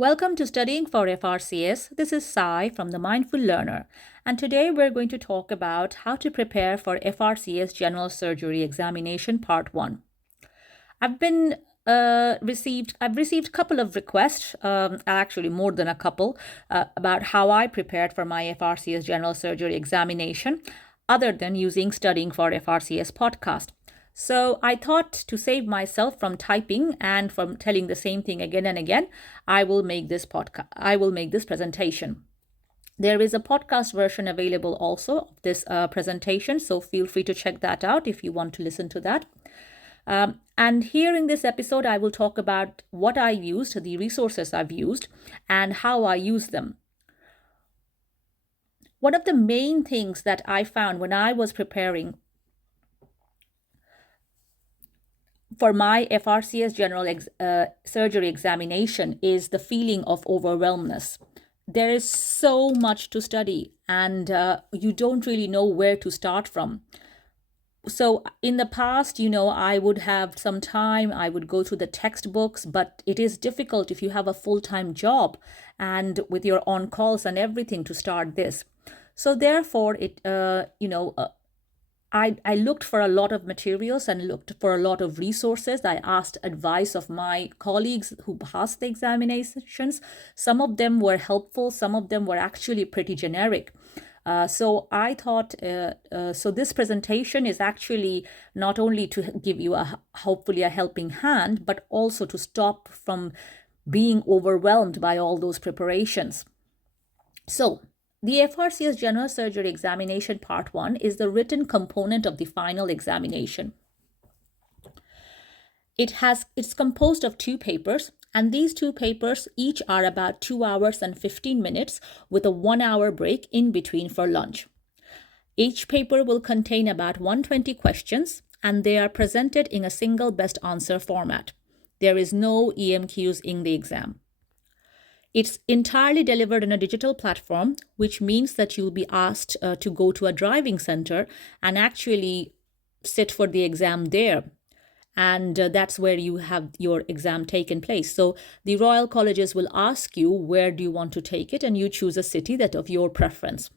Welcome to Studying for FRCS. This is Sai from the Mindful Learner, and today we're going to talk about how to prepare for FRCS General Surgery Examination Part 1. I've received a couple of requests, actually more than a couple, about how I prepared for my FRCS General Surgery Examination, other than using Studying for FRCS podcast. So I thought, to save myself from typing and from telling the same thing again and again, I will make this presentation. There is a podcast version available also of this presentation, so feel free to check that out if you want to listen to that. And here in this episode, I will talk about what I used, the resources I've used, and how I use them. One of the main things that I found when I was preparing for my FRCS General Surgery Examination is the feeling of overwhelmness. There is so much to study, and you don't really know where to start from. So in the past, I would have some time, I would go through the textbooks, but it is difficult if you have a full-time job and with your on-calls and everything to start this. So therefore, I looked for a lot of materials and looked for a lot of resources. I asked advice of my colleagues who passed the examinations. Some of them were helpful. Some of them were actually pretty generic. So I thought, so this presentation is actually not only to give you hopefully a helping hand, but also to stop from being overwhelmed by all those preparations. So the FRCS General Surgery Examination Part 1 is the written component of the final examination. It's composed of 2 papers, and these 2 papers each are about 2 hours and 15 minutes with a 1-hour break in between for lunch. Each paper will contain about 120 questions, and they are presented in a single best answer format. There is no EMQs in the exam. It's entirely delivered on a digital platform, which means that you'll be asked to go to a driving center and actually sit for the exam there. And that's where you have your exam taken place. So the Royal Colleges will ask you, where do you want to take it? And you choose a city that of your preference.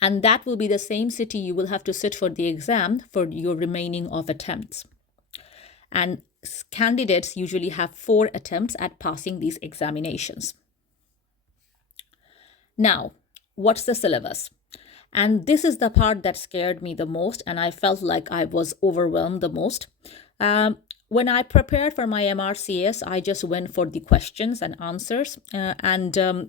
And that will be the same city you will have to sit for the exam for your remaining of attempts. And candidates usually have 4 attempts at passing these examinations. Now, what's the syllabus? And this is the part that scared me the most, and I felt like I was overwhelmed the most. When I prepared for my MRCS, I just went for the questions and answers. I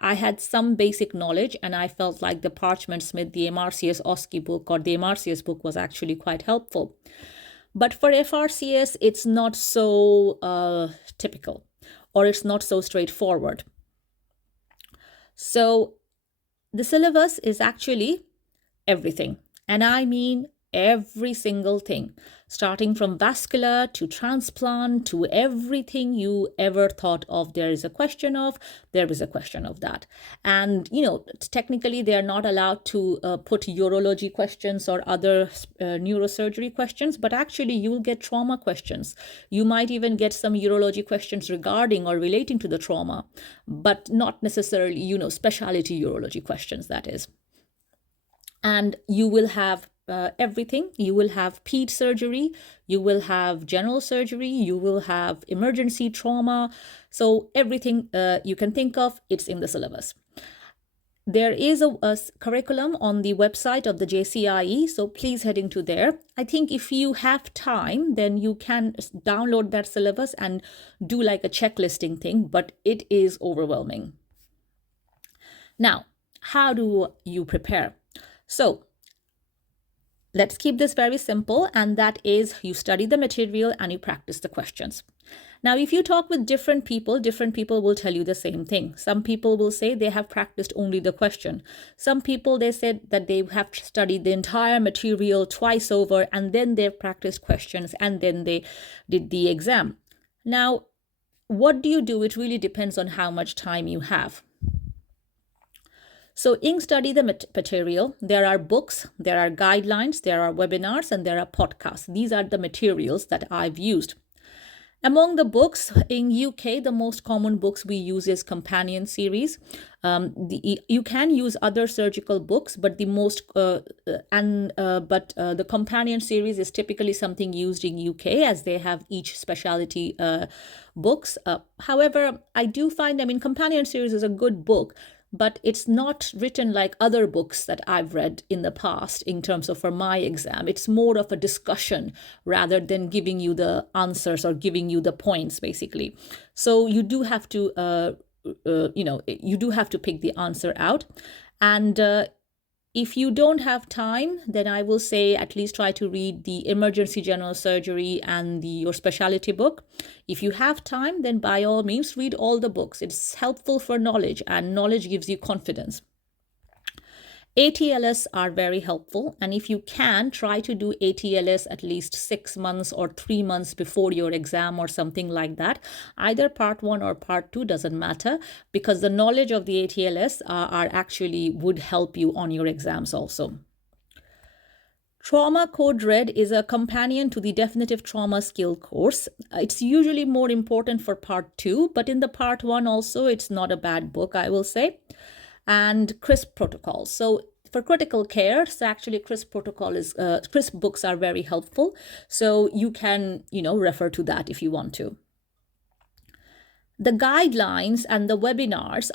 had some basic knowledge, and I felt like the Parchment Smith, the MRCS OSCE book, or the MRCS book was actually quite helpful. But for FRCS, it's not so typical, or it's not so straightforward. So the syllabus is actually everything, and I mean every single thing, starting from vascular to transplant to everything you ever thought of. There is a question of that. And, technically they are not allowed to put urology questions or other neurosurgery questions, but actually you will get trauma questions. You might even get some urology questions regarding or relating to the trauma, but not necessarily, specialty urology questions, that is. And you will have everything. You will have ped surgery, you will have general surgery, you will have emergency trauma. So everything you can think of, it's in the syllabus. There is a curriculum on the website of the JCIE, so please head into there. I think if you have time, then you can download that syllabus and do like a checklisting thing, but it is overwhelming. Now, how do you prepare? So let's keep this very simple, and that is you study the material and you practice the questions. Now, if you talk with different people will tell you the same thing. Some people will say they have practiced only the question. Some people, they said that they have studied the entire material twice over and then they've practiced questions and then they did the exam. Now, what do you do? It really depends on how much time you have. So in Study the Material, there are books, there are guidelines, there are webinars, and there are podcasts. These are the materials that I've used. Among the books in UK, the most common books we use is companion series. You can use other surgical books, but the companion series is typically something used in UK, as they have each specialty books. However, I do find, companion series is a good book, but it's not written like other books that I've read in the past in terms of for my exam. It's more of a discussion rather than giving you the answers or giving you the points, basically. So you do have to, you do have to pick the answer out. And if you don't have time, then I will say at least try to read the emergency general surgery and your specialty book. If you have time, then by all means read all the books. It's helpful for knowledge, and knowledge gives you confidence. ATLS are very helpful, and if you can, try to do ATLS at least 6 months or 3 months before your exam or something like that. Either part 1 or part 2 doesn't matter, because the knowledge of the ATLS are actually would help you on your exams also. Trauma Code Red is a companion to the Definitive Trauma Skill course. It's usually more important for part 2, but in the part 1 also, it's not a bad book, I will say. And CRISP protocols. So for critical care, so actually CRISP books are very helpful. So you can, refer to that if you want to. The guidelines and the webinars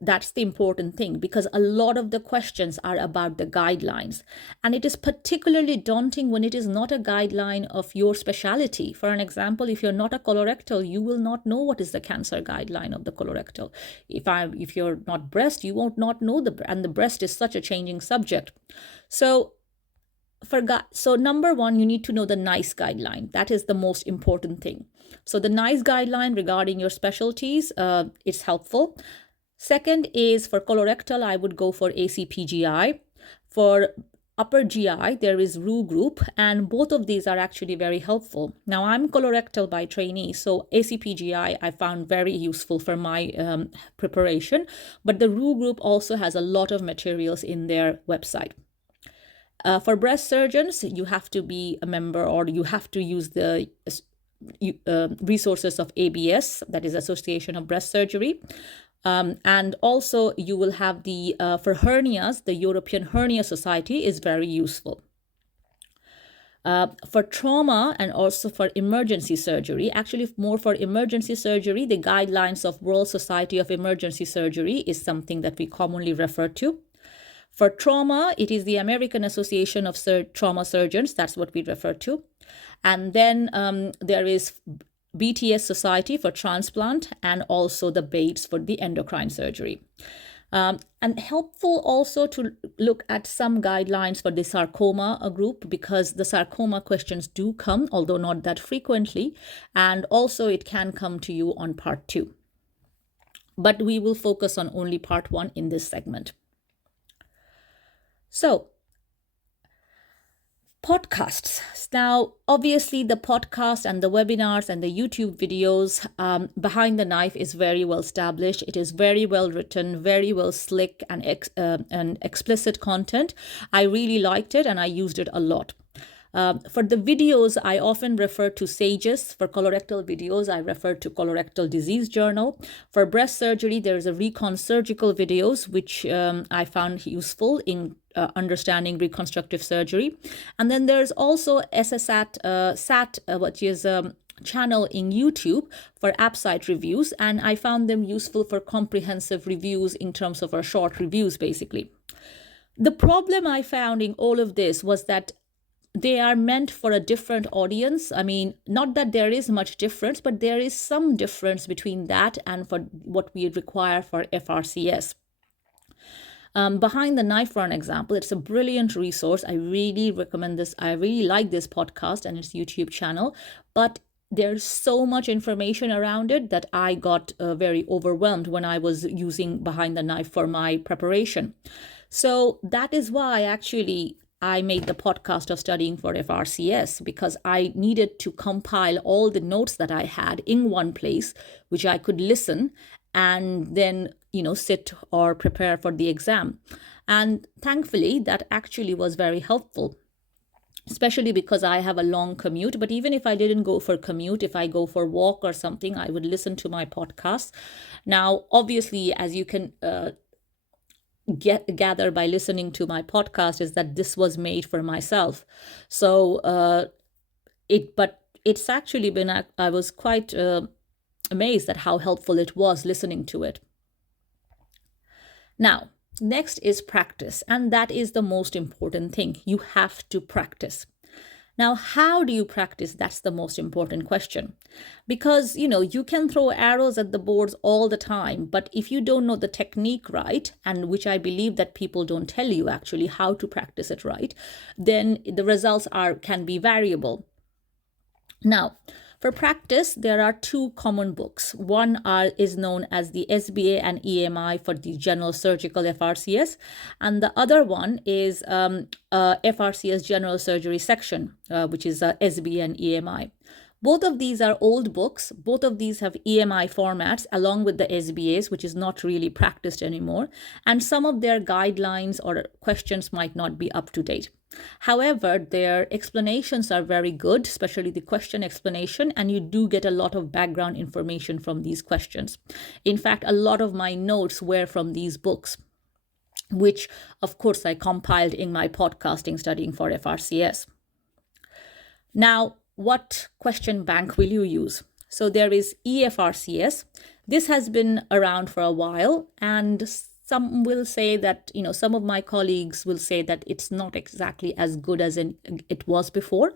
that's the important thing, because a lot of the questions are about the guidelines. And it is particularly daunting when it is not a guideline of your specialty. For an example, if you're not a colorectal, you will not know what is the cancer guideline of the colorectal. If you're not breast, you won't not know and the breast is such a changing subject. So number 1, you need to know the NICE guideline. That is the most important thing. So the NICE guideline regarding your specialties, it's helpful. Second is for colorectal, I would go for ACPGI. For upper GI, there is RU group, and both of these are actually very helpful. Now, I'm colorectal by trainee, so ACPGI I found very useful for my preparation, but the RU group also has a lot of materials in their website. For breast surgeons, you have to be a member, or you have to use the resources of ABS, that is Association of Breast Surgery. And also you will have for hernias, the European Hernia Society is very useful. For trauma and also for emergency surgery, actually more for emergency surgery, the guidelines of World Society of Emergency Surgery is something that we commonly refer to. For trauma, it is the American Association of Trauma Surgeons. That's what we refer to. And then there is BTS Society for transplant, and also the BATES for the endocrine surgery. And helpful also to look at some guidelines for the sarcoma group, because the sarcoma questions do come, although not that frequently. And also it can come to you on part 2. But we will focus on only part 1 in this segment. So, podcasts. Now, obviously, the podcast and the webinars and the YouTube videos behind the knife is very well established. It is very well written, very well slick and explicit content. I really liked it and I used it a lot. For the videos, I often refer to SAGES. For colorectal videos, I refer to Colorectal Disease Journal. For breast surgery, there is a Recon Surgical videos, which I found useful in understanding reconstructive surgery. And then there's also SAT, which is channel in YouTube for app site reviews. And I found them useful for comprehensive reviews in terms of our short reviews, basically. The problem I found in all of this was that they are meant for a different audience. I mean, not that there is much difference, but there is some difference between that and for what we require for FRCS. Behind the Knife, for an example, it's a brilliant resource. I really recommend this. I really like this podcast and its YouTube channel, but there's so much information around it that I got very overwhelmed when I was using Behind the Knife for my preparation. So that is why actually I made the podcast of studying for FRCS, because I needed to compile all the notes that I had in one place, which I could listen and then, sit or prepare for the exam. And thankfully, that actually was very helpful. especially because I have a long commute. But even if I didn't go for commute, if I go for walk or something, I would listen to my podcasts. Now, obviously, as you can gather by listening to my podcast, is that this was made for myself. So but it's actually been, I was quite amazed at how helpful it was listening to it. Now, next is practice, and that is the most important thing. You have to practice. Now, how do you practice? That's the most important question. Because, you can throw arrows at the boards all the time, but if you don't know the technique right, and which I believe that people don't tell you actually how to practice it right, then the results can be variable. Now, for practice, there are two common books. One is known as the SBA and EMI for the General Surgical FRCS, and the other one is FRCS General Surgery section, which is SBA and EMI. Both of these are old books. Both of these have EMI formats along with the SBAs, which is not really practiced anymore. And some of their guidelines or questions might not be up to date. However, their explanations are very good, especially the question explanation, and you do get a lot of background information from these questions. In fact, a lot of my notes were from these books, which, of course, I compiled in my podcasting studying for FRCS. Now, what question bank will you use? So there is EFRCS. This has been around for a while, and some will say that, some of my colleagues will say that it's not exactly as good as it was before.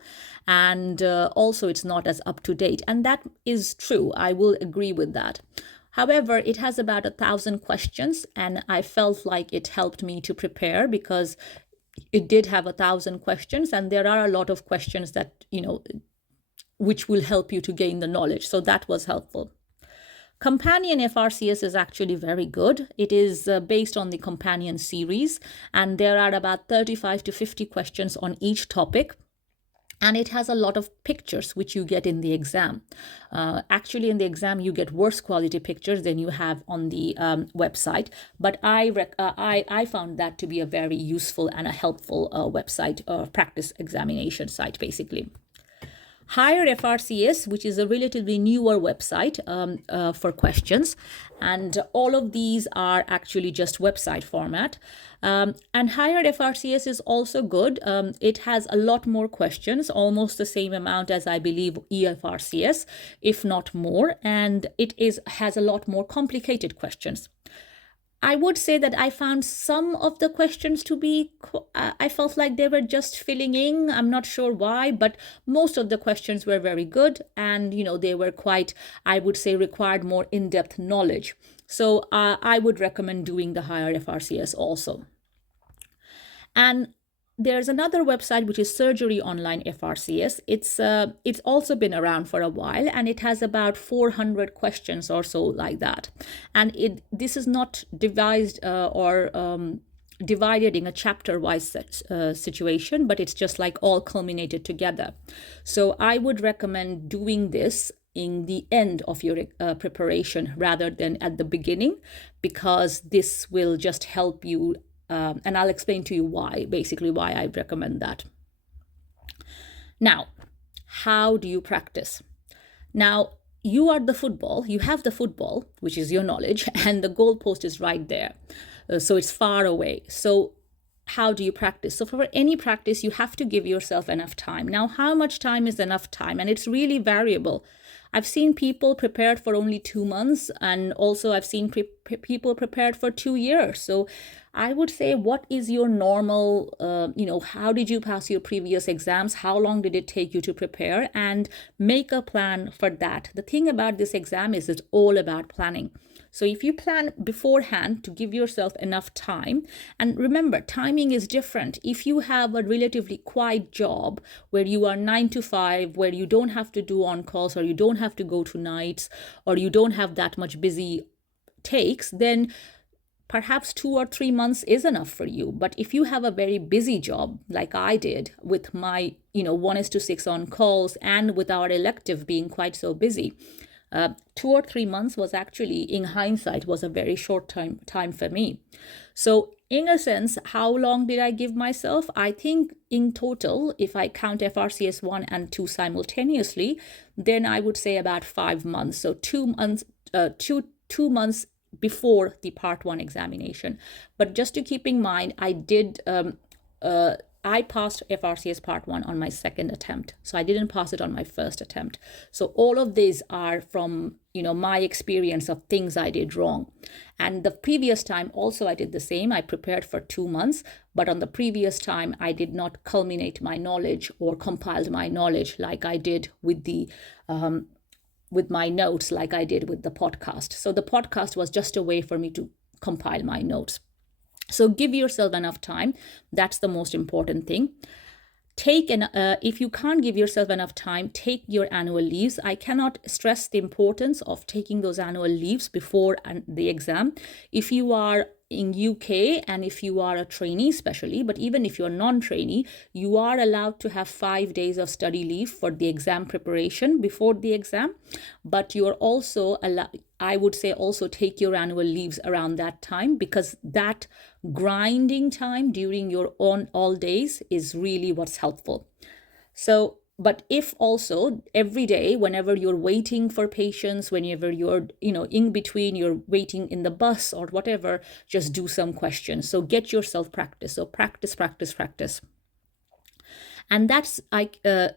And also it's not as up to date. And that is true. I will agree with that. However, it has about 1,000 questions, and I felt like it helped me to prepare because it did have 1,000 questions, and there are a lot of questions that, which will help you to gain the knowledge. So that was helpful. Companion FRCS is actually very good. It is based on the Companion series, and there are about 35 to 50 questions on each topic. And it has a lot of pictures, which you get in the exam. Actually, in the exam, you get worse quality pictures than you have on the website. But I found that to be a very useful and a helpful website, practice examination site, basically. Higher FRCS, which is a relatively newer website for questions, and all of these are actually just website format. And Higher FRCS is also good. It has a lot more questions, almost the same amount as I believe EFRCS, if not more, and it has a lot more complicated questions. I would say that I found some of the questions to be, I felt like they were just filling in. I'm not sure why, but most of the questions were very good. And, they were quite, I would say, required more in-depth knowledge. So I would recommend doing the Higher FRCS also. And there's another website, which is Surgery Online FRCS. It's also been around for a while, and it has about 400 questions or so like that. And this is not devised or divided in a chapter-wise situation, but it's just like all culminated together. So I would recommend doing this in the end of your preparation rather than at the beginning, because this will just help you. And I'll explain to you why I recommend that. Now, how do you practice? Now, you have the football, which is your knowledge, and the goalpost is right there. So it's far away. So how do you practice? So for any practice, you have to give yourself enough time. Now, how much time is enough time? And it's really variable. I've seen people prepared for only 2 months, and also I've seen people prepared for 2 years. So I would say, what is your normal, how did you pass your previous exams? How long did it take you to prepare? And make a plan for that. The thing about this exam is it's all about planning. So if you plan beforehand to give yourself enough time, and remember, timing is different. If you have a relatively quiet job where you are 9 to 5, where you don't have to do on-calls, or you don't have to go to nights, or you don't have that much busy takes, then perhaps 2 or 3 months is enough for you. But if you have a very busy job, like I did with my, 1:6 on calls, and with our elective being quite so busy, 2 or 3 months was actually, in hindsight, was a very short time for me. So in a sense, how long did I give myself? I think in total, if I count FRCS 1 and 2 simultaneously, then I would say about 5 months. So 2 months, 2 months before the part 1 examination. But just to keep in mind, I passed FRCS part 1 on my second attempt. So I didn't pass it on my first attempt. So all of these are from, my experience of things I did wrong. And the previous time also I did the same. I prepared for 2 months, but on the previous time I did not culminate my knowledge or compiled my knowledge like I did with my notes, like I did with the podcast. So the podcast was just a way for me to compile my notes. So give yourself enough time. That's the most important thing. If you can't give yourself enough time, take your annual leaves. I cannot stress the importance of taking those annual leaves before the exam. If you are in UK and if you are a trainee especially, but even if you're non-trainee, you are allowed to have 5 days of study leave for the exam preparation before the exam. But you're also allowed, I would say, also take your annual leaves around that time, because that grinding time during your own all days is really what's helpful. So, but if also every day, whenever you're waiting for patients, whenever you're, in between, you're waiting in the bus or whatever, just do some questions. So get yourself practice. So practice, practice, practice. And that's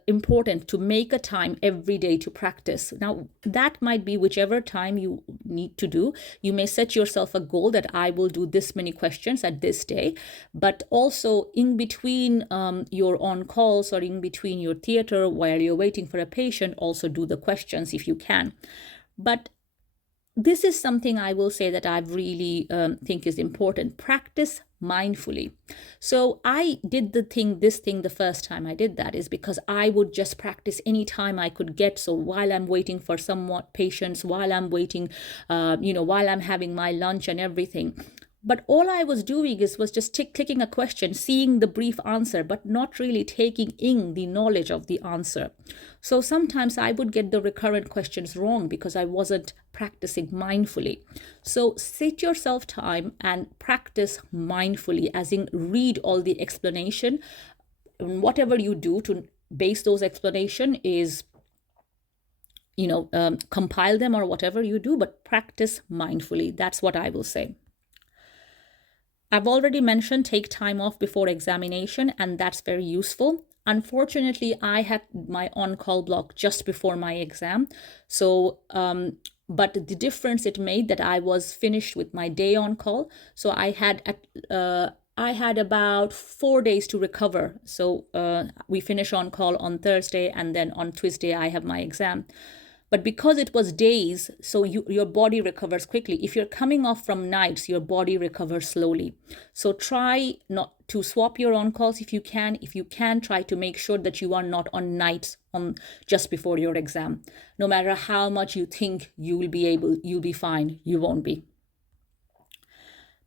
important, to make a time every day to practice. Now, that might be whichever time you need to do. You may set yourself a goal that I will do this many questions at this day, but also in between your on-calls or in between your theater, while you're waiting for a patient, also do the questions if you can. But this is something I will say that I really think is important. Practice mindfully. So I did this thing the first time I did that is because I would just practice any time I could get. So while I'm waiting for somewhat patients, while I'm waiting, while I'm having my lunch and everything. But all I was doing was just clicking a question, seeing the brief answer, but not really taking in the knowledge of the answer. So sometimes I would get the recurrent questions wrong because I wasn't practicing mindfully. So sit yourself time and practice mindfully, as in read all the explanation. Whatever you do to base those explanation is, compile them or whatever you do, but practice mindfully. That's what I will say. I've already mentioned take time off before examination, and that's very useful. Unfortunately, I had my on-call block just before my exam. So, but the difference it made that I was finished with my day on call. So I had about 4 days to recover. So we finish on call on Thursday, and then on Tuesday I have my exam. But because it was days, so your body recovers quickly. If you're coming off from nights, your body recovers slowly. So try not to swap your on-calls if you can. If you can, try to make sure that you are not on nights just before your exam. No matter how much you think you'll be fine, you won't be.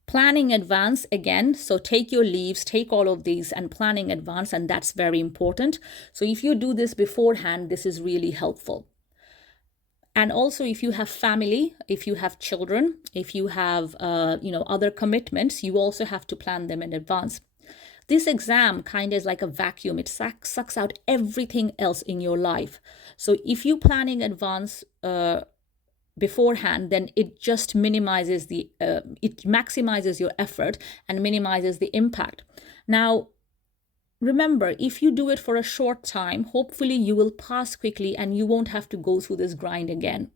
Planning advance again. So take your leaves, take all of these and planning advance, and that's very important. So if you do this beforehand, this is really helpful. And also, if you have family, if you have children, if you have, other commitments, you also have to plan them in advance. This exam kind of is like a vacuum. It sucks out everything else in your life. So if you plan in advance beforehand, then it just minimizes it maximizes your effort and minimizes the impact. Now, remember, if you do it for a short time, hopefully you will pass quickly and you won't have to go through this grind again.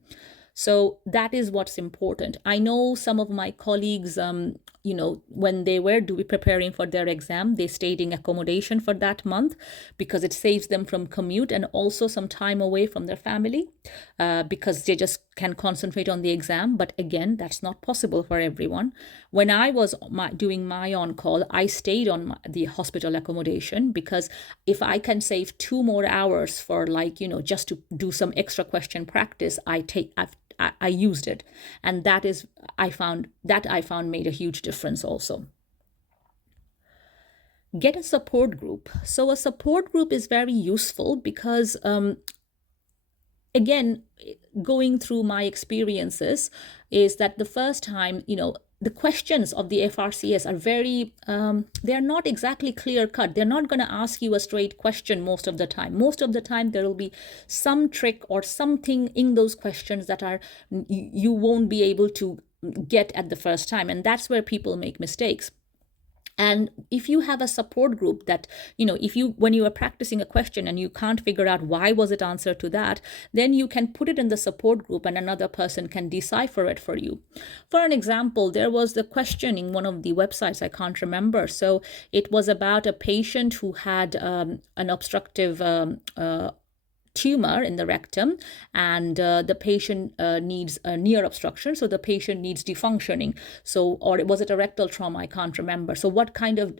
So that is what's important. I know some of my colleagues, when they were preparing for their exam, they stayed in accommodation for that month because it saves them from commute and also some time away from their family because they just can concentrate on the exam. But again, that's not possible for everyone. When I was doing my on-call, I stayed on the hospital accommodation because if I can save 2 more hours for just to do some extra question practice, I used it. And I found made a huge difference also. Get a support group. So a support group is very useful because again, going through my experiences, is that the first time, the questions of the FRCS are very, they're not exactly clear cut. They're not going to ask you a straight question most of the time. Most of the time, there will be some trick or something in those questions that you won't be able to get at the first time. And that's where people make mistakes. And if you have a support group that, when you are practicing a question and you can't figure out why was it answered to that, then you can put it in the support group and another person can decipher it for you. For an example, there was the question in one of the websites, I can't remember. So it was about a patient who had an obstructive tumor in the rectum, and the patient needs a near obstruction, so the patient needs defunctioning. So, or was it a rectal trauma? I can't remember. So what kind of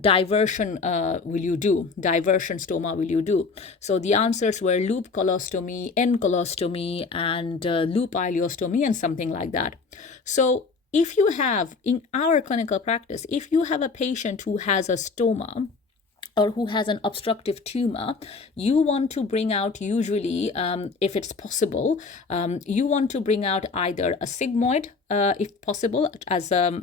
diversion will you do? Diversion stoma will you do? So the answers were loop colostomy, end colostomy, and loop ileostomy, and something like that. So if you have, in our clinical practice, if you have a patient who has a stoma or who has an obstructive tumor, you want to bring out, usually, if it's possible, you want to bring out either a sigmoid, if possible, as a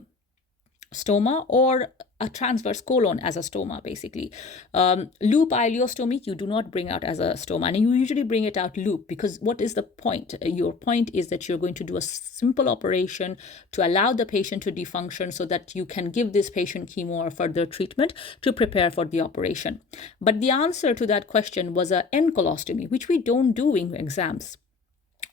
stoma, or a transverse colon as a stoma, basically. Loop ileostomy, you do not bring out as a stoma, and you usually bring it out loop, because what is the point? Your point is that you're going to do a simple operation to allow the patient to defunction so that you can give this patient chemo or further treatment to prepare for the operation. But the answer to that question was an end colostomy, which we don't do in exams.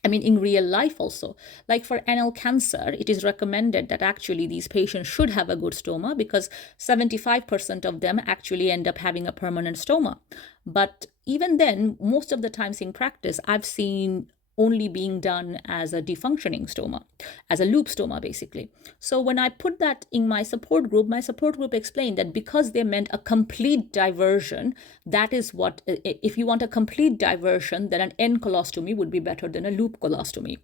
I mean, in real life also. Like for anal cancer, it is recommended that actually these patients should have a good stoma, because 75% of them actually end up having a permanent stoma. But even then, most of the times in practice, I've seen only being done as a defunctioning stoma, as a loop stoma, basically. So when I put that in my support group explained that because they meant a complete diversion, that is what, if you want a complete diversion, then an end colostomy would be better than a loop colostomy.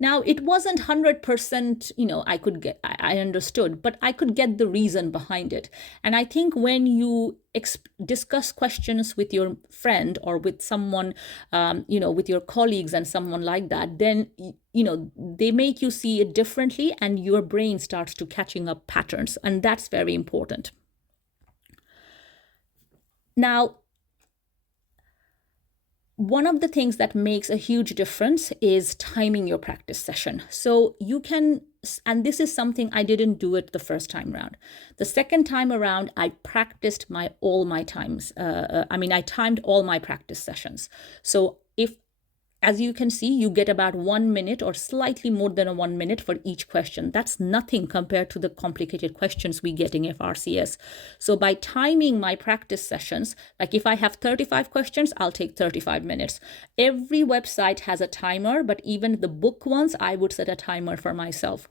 Now, it wasn't 100%, I understood, but I could get the reason behind it. And I think when you discuss questions with your friend or with someone, with your colleagues and someone like that, then, they make you see it differently and your brain starts to catching up patterns. And that's very important. Now, one of the things that makes a huge difference is timing your practice session. So you can, and this is something I didn't do it the first time around. The second time around, I practiced all my times. I timed all my practice sessions. So as you can see, you get about 1 minute or slightly more than 1 minute for each question. That's nothing compared to the complicated questions we get in FRCS. So by timing my practice sessions, like if I have 35 questions, I'll take 35 minutes. Every website has a timer, but even the book ones, I would set a timer for myself.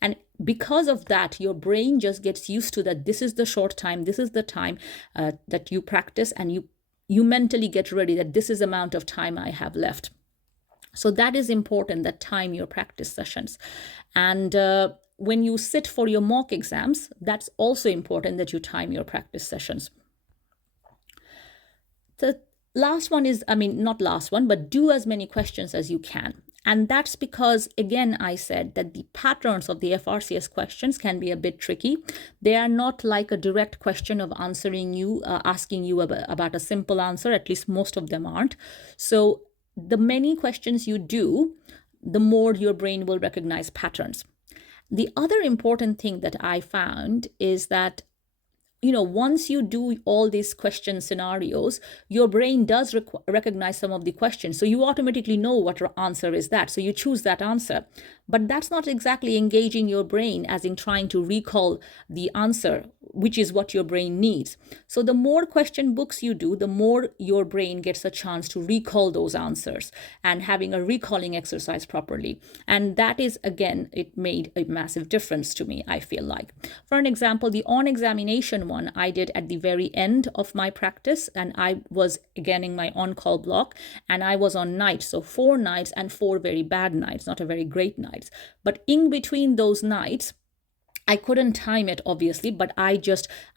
And because of that, your brain just gets used to that. This is the short time. This is the time that you practice, and you mentally get ready that this is the amount of time I have left. So that is important, that time your practice sessions. And when you sit for your mock exams, that's also important that you time your practice sessions. The last one is, not last one, but do as many questions as you can. And that's because, again, I said that the patterns of the FRCS questions can be a bit tricky. They are not like a direct question of asking you about a simple answer. At least most of them aren't. So the many questions you do, the more your brain will recognize patterns. The other important thing that I found is that, once you do all these question scenarios, your brain does recognize some of the questions. So you automatically know what your answer is that. So you choose that answer. But that's not exactly engaging your brain, as in trying to recall the answer, which is what your brain needs. So the more question books you do, the more your brain gets a chance to recall those answers and having a recalling exercise properly. And that is, again, it made a massive difference to me, I feel like. For an example, the on-examination one I did at the very end of my practice, and I was, again, in my on-call block, and I was on nights. So 4 nights and 4 very bad nights, not a very great night. But in between those nights, I couldn't time it, obviously, but I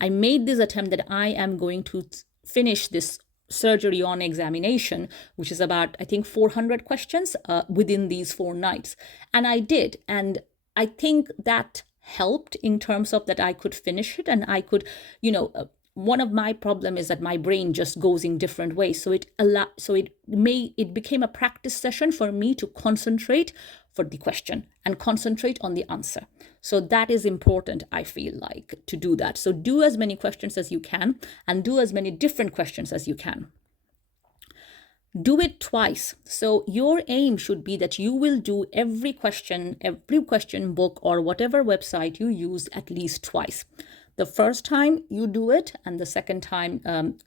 made this attempt that I am going to finish this surgery on examination, which is about, I think, 400 questions within these 4 nights. And I did. And I think that helped in terms of that I could finish it, and I could, one of my problem is that my brain just goes in different ways. So it became a practice session for me to concentrate for the question and concentrate on the answer. So that is important, I feel like, to do that. So do as many questions as you can and do as many different questions as you can. Do it twice. So your aim should be that you will do every question book or whatever website you use at least twice. The first time you do it and the second time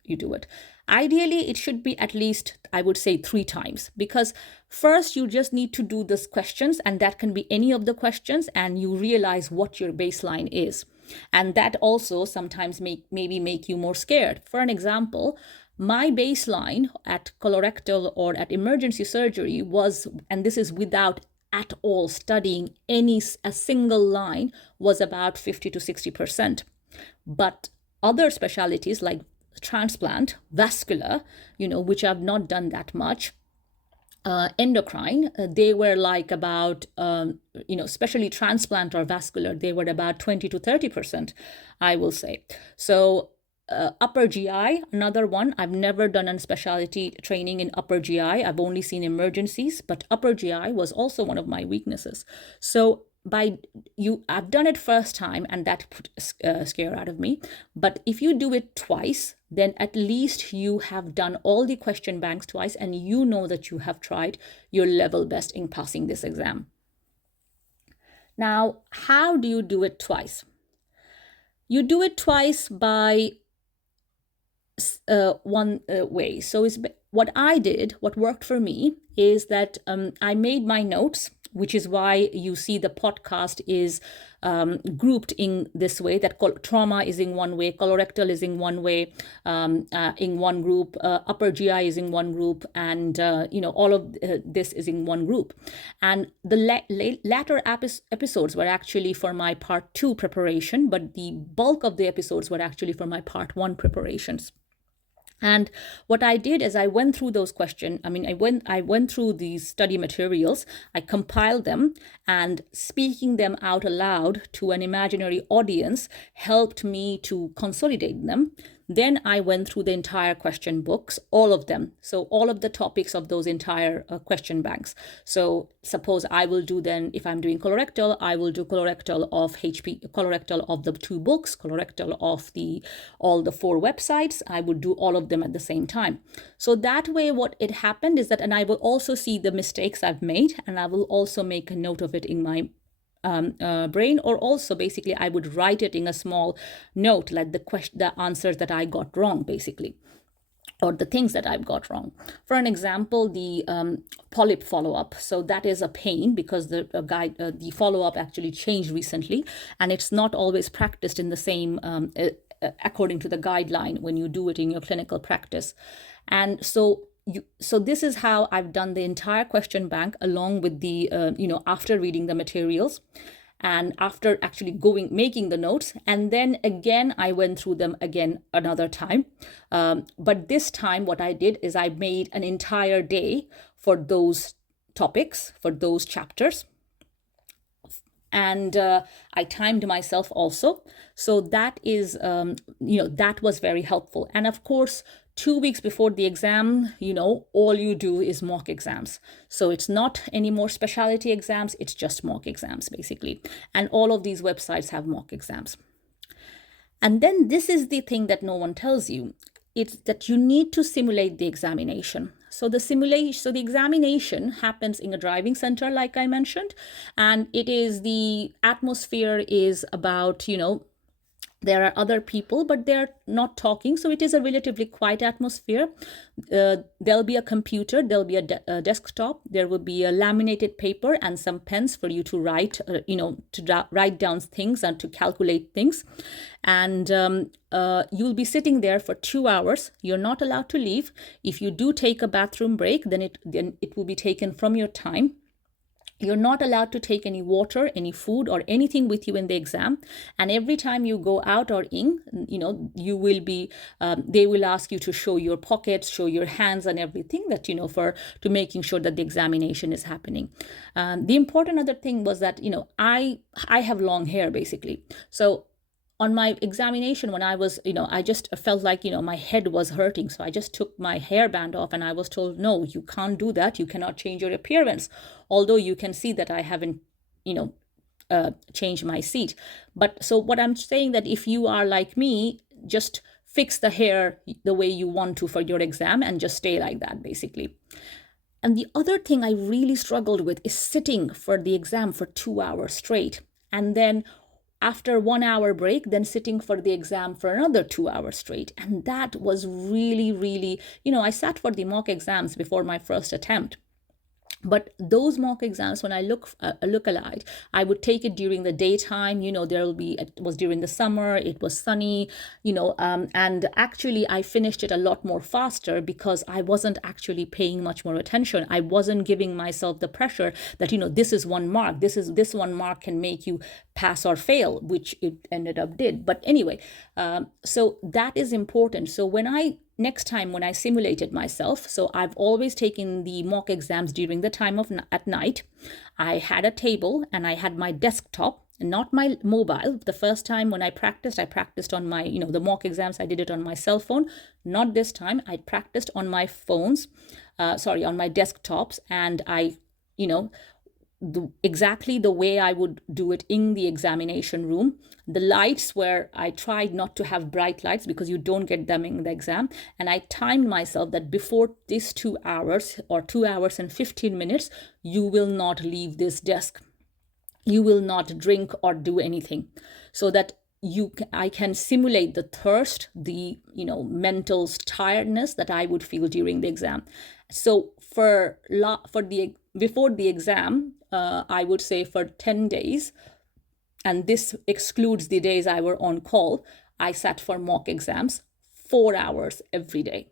you do it. Ideally, it should be at least, I would say, 3 times, because first you just need to do these questions, and that can be any of the questions, and you realize what your baseline is. And that also sometimes maybe make you more scared. For an example, my baseline at colorectal or at emergency surgery was, and this is without at all studying a single line, was about 50 to 60%. But other specialties like transplant, vascular, which I've not done that much, endocrine, they were like about, especially transplant or vascular, they were about 20 to 30%, I will say. So upper GI, another one. I've never done a specialty training in upper GI. I've only seen emergencies, but upper GI was also one of my weaknesses. So I've done it first time, and that put a scare out of me. But if you do it twice, then at least you have done all the question banks twice, and you know that you have tried your level best in passing this exam. Now, how do you do it twice? You do it twice by one way. So what I did, what worked for me, is that I made my notes, which is why you see the podcast is grouped in this way, that trauma is in one way, colorectal is in one way, in one group, upper GI is in one group, and all of this is in one group. And the latter episodes were actually for my part 2 preparation, but the bulk of the episodes were actually for my part 1 preparations. And what I did is I went through those questions. I went through these study materials, I compiled them, and speaking them out aloud to an imaginary audience helped me to consolidate them. Then I went through the entire question books, all of them. So all of the topics of those entire question banks. So suppose I will do then, if I'm doing colorectal, I will do colorectal of colorectal of the 2 books, colorectal of all the 4 websites. I would do all of them at the same time. So that way what it happened is that, and I will also see the mistakes I've made, and I will also make a note of it in my brain, or also basically I would write it in a small note, like the answers that I got wrong, basically, or the things that I've got wrong. For an example, the polyp follow-up. So that is a pain because the follow-up actually changed recently, and it's not always practiced in the same according to the guideline when you do it in your clinical practice. And so this is how I've done the entire question bank, along with the, after reading the materials and after actually making the notes. And then again, I went through them again another time. But this time what I did is I made an entire day for those topics, for those chapters. And I timed myself also. So that is, that was very helpful. And of course, 2 weeks before the exam, all you do is mock exams. So it's not any more specialty exams, it's just mock exams, basically. And all of these websites have mock exams. And then this is the thing that no one tells you. It's that you need to simulate the examination. So the examination happens in a driving center, like I mentioned, and the atmosphere is about, there are other people, but they're not talking. So it is a relatively quiet atmosphere. There'll be a computer, there'll be a desktop, there will be a laminated paper and some pens for you to write, write down things and to calculate things. And you'll be sitting there for 2 hours. You're not allowed to leave. If you do take a bathroom break, then it will be taken from your time. You're not allowed to take any water, any food, or anything with you in the exam. And every time you go out or in, you will be, they will ask you to show your pockets, show your hands and everything that, to making sure that the examination is happening. The important other thing was that, I have long hair basically. So on my examination, when I was, I just felt like, my head was hurting. So I just took my hairband off and I was told, no, you can't do that. You cannot change your appearance. Although you can see that I haven't, changed my seat. But so what I'm saying that if you are like me, just fix the hair the way you want to for your exam and just stay like that, basically. And the other thing I really struggled with is sitting for the exam for 2 hours straight. And then after 1 hour break, then sitting for the exam for another 2 hours straight. And that was really, really, I sat for the mock exams before my first attempt. But those mock exams, when I look alike, I would take it during the daytime. It was during the summer, it was sunny, and actually I finished it a lot more faster because I wasn't actually paying much more attention. I wasn't giving myself the pressure that, this is 1 mark. This 1 mark can make you pass or fail, which it ended up did. But anyway, so that is important. So next time when I simulated myself, so I've always taken the mock exams during the time at night. I had a table and I had my desktop, not my mobile. The first time when I practiced on my, the mock exams, I did it on my cell phone. Not this time. I practiced on my phones, on my desktops, and I, exactly the way I would do it in the examination room. The lights I tried not to have bright lights because you don't get them in the exam. And I timed myself that before this 2 hours or 2 hours and 15 minutes, you will not leave this desk. You will not drink or do anything, so that I can simulate the thirst, the, mental tiredness that I would feel during the exam. So before the exam, I would say for 10 days, and this excludes the days I were on call, I sat for mock exams 4 hours every day.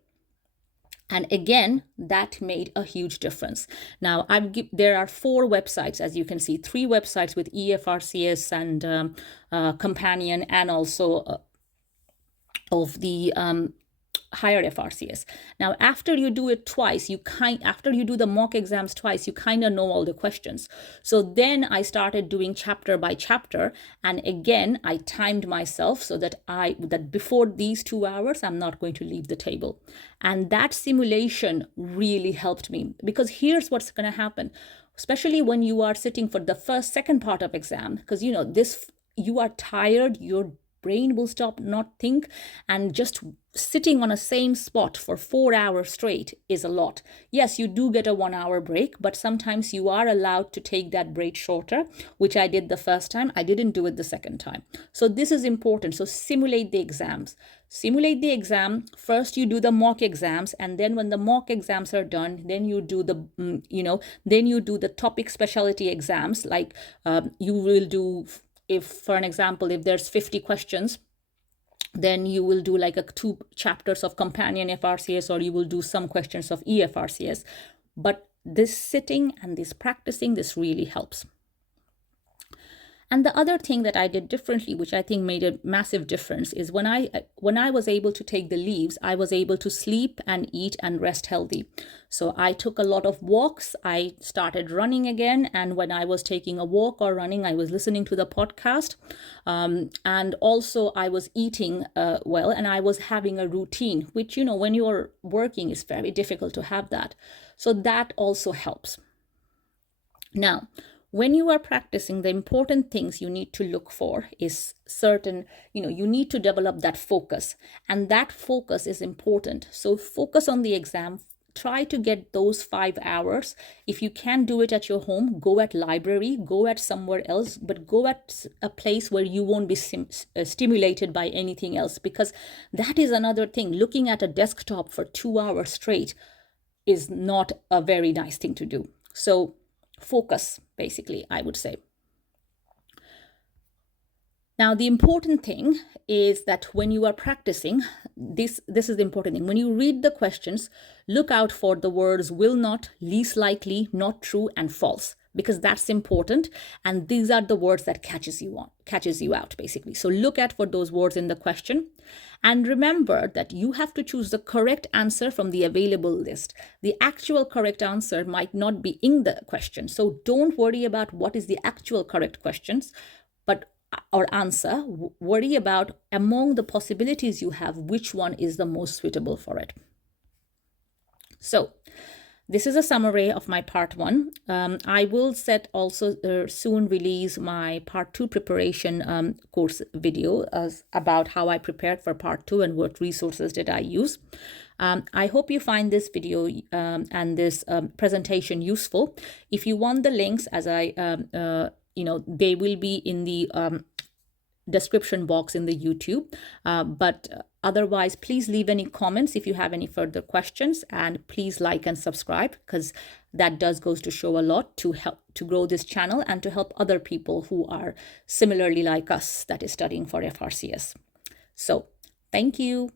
And again, that made a huge difference. Now, there are 4 websites, as you can see, 3 websites with EFRCS and Companion, and also of the higher FRCS. Now, after you do it twice, after you do the mock exams twice, you kind of know all the questions. So then I started doing chapter by chapter, and again I timed myself so that before these 2 hours I'm not going to leave the table. And that simulation really helped me, because here's what's going to happen, especially when you are sitting for the second part of exam, because you are tired, your brain will stop not think, and just sitting on a same spot for 4 hours straight is a lot. Yes, you do get a 1 hour break, but sometimes you are allowed to take that break shorter, which I did the first time. I didn't do it the second time. So this is important. So simulate the exams. Simulate the exam. First you do the mock exams, and then when the mock exams are done, then you do the topic specialty exams. Like you will do, if for an example, if there's 50 questions, then you will do like 2 chapters of Companion FRCS, or you will do some questions of EFRCS. But this sitting and this practicing, this really helps. And the other thing that I did differently, which I think made a massive difference, is when I was able to take the leaves, I was able to sleep and eat and rest healthy. So I took a lot of walks. I started running again. And when I was taking a walk or running, I was listening to the podcast. And also I was eating well, and I was having a routine, which, when you're working, is very difficult to have that. So that also helps. Now, when you are practicing, the important things you need to look for is certain, you need to develop that focus, and that focus is important. So focus on the exam. Try to get those 5 hours. If you can't do it at your home, go at library, go at somewhere else, but go at a place where you won't be stimulated by anything else, because that is another thing. Looking at a desktop for 2 hours straight is not a very nice thing to do. So focus, basically, I would say. Now, the important thing is that when you are practicing, this is the important thing. When you read the questions, look out for the words will not, least likely, not true, and false. because that's important. And these are the words that catches you out basically. So look at for those words in the question. And remember that you have to choose the correct answer from the available list. The actual correct answer might not be in the question. So don't worry about what is the actual correct questions, but or answer. Worry about among the possibilities you have, which one is the most suitable for it. So this is a summary of my part 1. I will soon release my part 2 preparation course video about how I prepared for part 2 and what resources did I use. I hope you find this video and this presentation useful. If you want the links, as they will be in the description box in the YouTube. But otherwise, please leave any comments if you have any further questions, and please like and subscribe, because that goes to show a lot to help to grow this channel and to help other people who are similarly like us, that is studying for FRCS. So thank you.